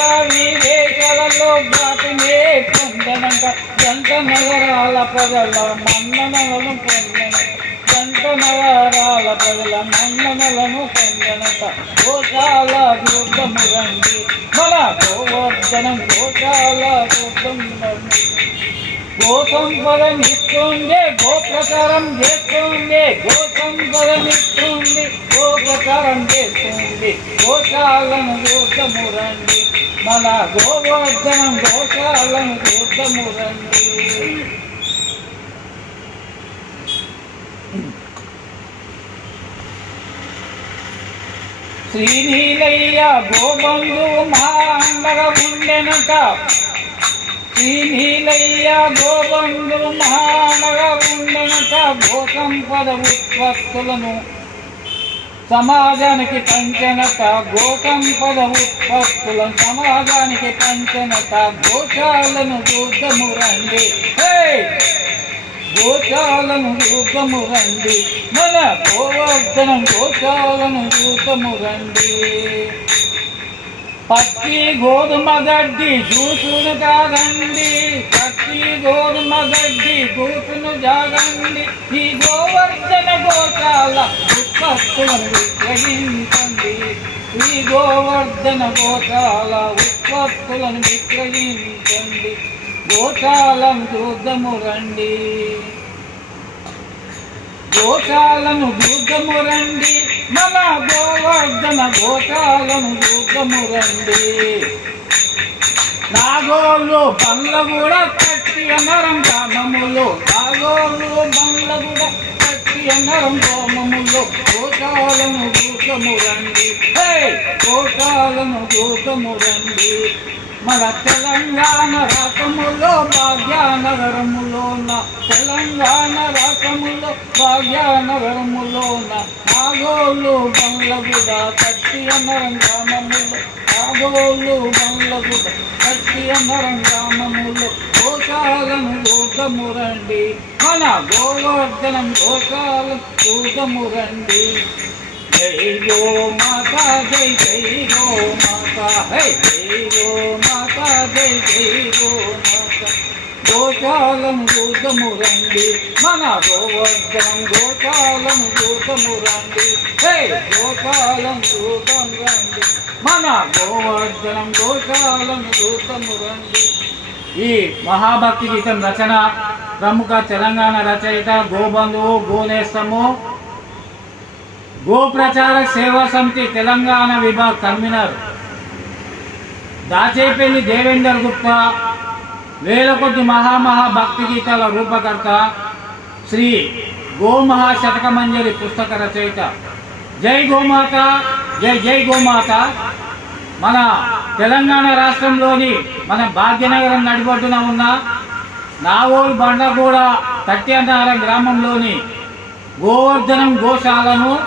విదేశాలలో ఘాటినే పొందనంట జంట నగరాల ప్రజల మన్ననలను పొందన జంట నగరాల ప్రజల మన్ననలను పొందనంట. గోశాల చూద్దాము రండి మన గోవర్ధనం గోశాల చూద్దాం రండి. గో సంపదం ఇస్తుంది గో చేస్తుంది గోసంపదం ఇస్తుంది గో చేస్తుంది. గోశాలను చూద్దాము రండి మన గోవర్ధనం గోశాలను చూద్దాము శ్రీనీలయ్య గోబంధు మా అండగా ఉండెనట శ్రీనీలయ్య గోబంధు మహానగా ఉండనట గో సంపద ఉత్పత్తులను సమాజానికి పంచనత గోకం పద ఉత్పత్తులను సమాజానికి పంచనత. గోశాలను చూద్దాము రండి. గోచాలను గోశాలను రండి. మన గోవర్ధనం గోశాలను చూద్దాము రండి. పచ్చి గోధుమ గడ్డి చూసును కాదండి పచ్చి గోధుమ గడ్డి చూసును జాగండి. ఈ గోవర్ధన గో ఉత్పత్తులను విక్రయించండి ఈ గోవర్ధన గోశాల ఉత్పత్తులను విక్రయించండి. గోశాలం చూద్దాము రండి. గోశాలను దూర్గము రండి. మన గోవర్ధన గోశాలను దూర్గము రండి. నాగోళ్ళు బండ్ల కూడా కట్టి అన్నరం గ్రామములో. నాగోళ్ళు బండ్ల కూడా కట్టి అన్నరం గ్రామములో. గోశాలను దూర్గము రండి. గోశాలను దూర్గము రండి. మన తెలంగాణ రాష్ట్రములో భాగ్యనగరములోన తెలంగాణ రాష్ట్రములో భాగ్యనగరములోన నాగోళ్ళు బంగ్లగూడ అన్నరం గ్రామములో నాగోళ్ళు బంగ్లగూడ కట్టి అందరం గ్రామములో. గోశాలను లోకము మన గోవర్ధనం గోశాలను లోకము జై గో మాతా జై జై గో మాతా హై జై గో మాతా జై జై గోపాలం గోతము రండి. మన గోవర్ధనం గోపాలం గోతము రండి. హే గోపాలం గోతం రండి. మన గోవర్ధనం గోపాలం గోతము రండి. ఈ మహాభక్తి గీతం రచన ప్రముఖ తెలంగాణ రచయిత గోబంధువు గోనేస్తము. గోప్రచార సేవా సమితి తెలంగాణ విభాగ్ కన్వీనర్. దాచేపల్లి దేవేందర్ గుప్తా వేల కొద్ది మహామహా భక్తి గీతాల రూపకర్త శ్రీ గోమహాశతకమంజరి పుస్తక రచయిత. జై గోమాత జై జై గోమాత. మన తెలంగాణ రాష్ట్రంలోని మన భాగ్యనగరం నడిబొడ్డున ఉన్న నావోల్ బండగూడ తట్టిఅన్నారం గ్రామంలోని గోవర్ధనం గోశాలను